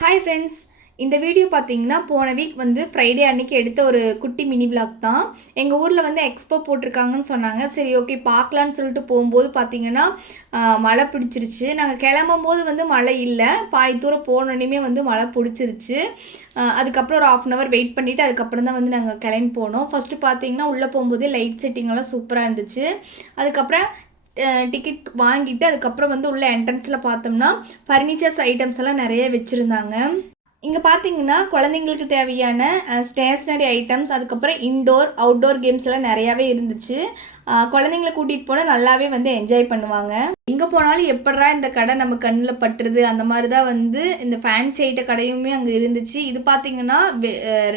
Hi friends. இந்த video பார்த்தீங்கன்னா போன வீக் வந்து ஃப்ரைடே அன்னைக்கு எடுத்த ஒரு குட்டி மினி விளாக் தான். எங்கள் ஊரில் வந்து எக்ஸ்போ போட்டிருக்காங்கன்னு சொன்னாங்க. சரி ஓகே பார்க்கலான்னு சொல்லிட்டு போகும்போது பார்த்தீங்கன்னா மழை பிடிச்சிருச்சு. நாங்கள் கிளம்பும்போது வந்து மழை இல்லை, பாதி தூரம் போனோடனே வந்து மழை பிடிச்சிருச்சு. அதுக்கப்புறம் ஒரு 1/2 hour வெயிட் பண்ணிவிட்டு அதுக்கப்புறம் தான் வந்து நாங்கள் கிளம்பி போனோம். ஃபஸ்ட்டு பார்த்தீங்கன்னா உள்ளே போகும்போதே லைட் செட்டிங்கெல்லாம் சூப்பராக இருந்துச்சு. அதுக்கப்புறம் டிக்கெட் வாங்கிட்டு அதுக்கப்புறம் வந்து உள்ள என்ட்ரன்ஸில் பார்த்தோம்னா ஃபர்னிச்சர்ஸ் ஐட்டம்ஸ் எல்லாம் நிறைய வச்சுருந்தாங்க. இங்கே பார்த்தீங்கன்னா குழந்தைங்களுக்கு தேவையான ஸ்டேஷ்னரி ஐட்டம்ஸ், அதுக்கப்புறம் இன்டோர் அவுட்டோர் கேம்ஸ் எல்லாம் நிறையாவே இருந்துச்சு. குழந்தைங்கள கூட்டிகிட்டு போனால் நல்லாவே வந்து என்ஜாய் பண்ணுவாங்க. எங்கே போனாலும் எப்படா இந்த கடை நம்ம கண்ணில் பட்டுருது அந்த மாதிரி தான் வந்து இந்த ஃபேன்சி ஐட்ட கடையுமே அங்கே இருந்துச்சு. இது பார்த்திங்கன்னா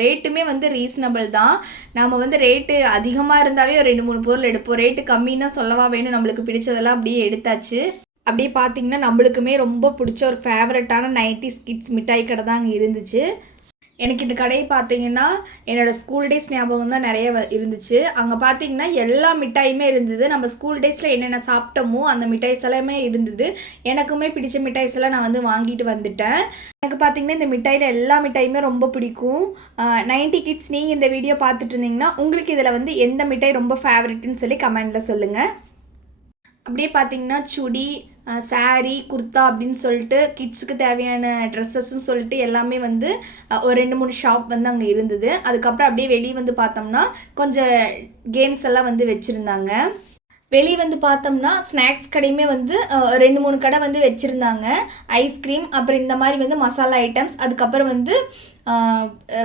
ரேட்டுமே வந்து ரீசனபிள் தான். நம்ம வந்து ரேட்டு அதிகமாக இருந்தாவே ஒரு 2-3 பொருள் எடுப்போம். ரேட்டு கம்மின்னா சொல்லவா வேணும், நம்மளுக்கு பிடிச்சதெல்லாம் அப்படியே எடுத்தாச்சு. அப்படியே பார்த்திங்கன்னா நம்மளுக்குமே ரொம்ப பிடிச்ச ஒரு ஃபேவரட்டான 90s கிட்ஸ் மிட்டாய் கடை தான் அங்கே இருந்துச்சு. எனக்கு இந்த கடையை பார்த்தீங்கன்னா என்னோடய ஸ்கூல் டேஸ் ஞாபகம் தான் நிறைய இருந்துச்சு. அங்கே பார்த்தீங்கன்னா எல்லா மிட்டாயுமே இருந்தது. நம்ம ஸ்கூல் டேஸில் என்னென்ன சாப்பிட்டோமோ அந்த மிட்டாய்ஸ் எல்லாமே இருந்தது. எனக்குமே பிடிச்ச மிட்டாய்ஸ் எல்லாம் நான் வந்து வாங்கிட்டு வந்துட்டேன். எனக்கு பார்த்தீங்கன்னா இந்த மிட்டாயில் எல்லா மிட்டாயுமே ரொம்ப பிடிக்கும். 90 கிட்ஸ், நீங்கள் இந்த வீடியோ பார்த்துட்டு இருந்தீங்கன்னா உங்களுக்கு இதில் வந்து எந்த மிட்டாய் ரொம்ப ஃபேவரெட்டுன்னு சொல்லி கமெண்டில் சொல்லுங்கள். அப்படியே பார்த்தீங்கன்னா சுடி, சாரீ, குர்த்தா அப்படின்னு சொல்லிட்டு கிட்ஸுக்கு தேவையான ட்ரெஸ்ஸஸ்ன்னு சொல்லிட்டு எல்லாமே வந்து ஒரு 2-3 ஷாப் வந்து அங்கே இருந்தது. அதுக்கப்புறம் அப்படியே வெளியே வந்து பார்த்தோம்னா கொஞ்சம் கேம்ஸ் எல்லாம் வந்து வச்சுருந்தாங்க. வெளியே வந்து பார்த்தோம்னா ஸ்நாக்ஸ் கடையுமே வந்து 2-3 கடை வந்து வச்சுருந்தாங்க. ஐஸ்கிரீம், அப்புறம் இந்த மாதிரி வந்து மசாலா ஐட்டம்ஸ், அதுக்கப்புறம் வந்து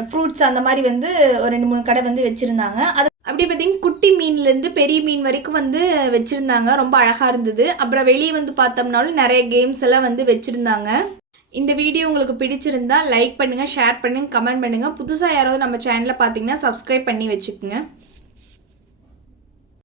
ஃப்ரூட்ஸ் அந்த மாதிரி வந்து ஒரு 2-3 கடை வந்து வச்சுருந்தாங்க. அது அப்படி பார்த்தீங்கன்னா குட்டி மீன்லேருந்து பெரிய மீன் வரைக்கும் வந்து வச்சுருந்தாங்க. ரொம்ப அழகாக இருந்தது. அப்புறம் வெளியே வந்து பார்த்தோம்னாலும் நிறைய கேம்ஸ் எல்லாம் வந்து வச்சுருந்தாங்க. இந்த வீடியோ உங்களுக்கு பிடிச்சிருந்தா லைக் பண்ணுங்கள், ஷேர் பண்ணுங்கள், கமெண்ட் பண்ணுங்கள். புதுசாக யாராவது நம்ம சேனலை பார்த்தீங்கன்னா சப்ஸ்கிரைப் பண்ணி வச்சுக்கோங்க.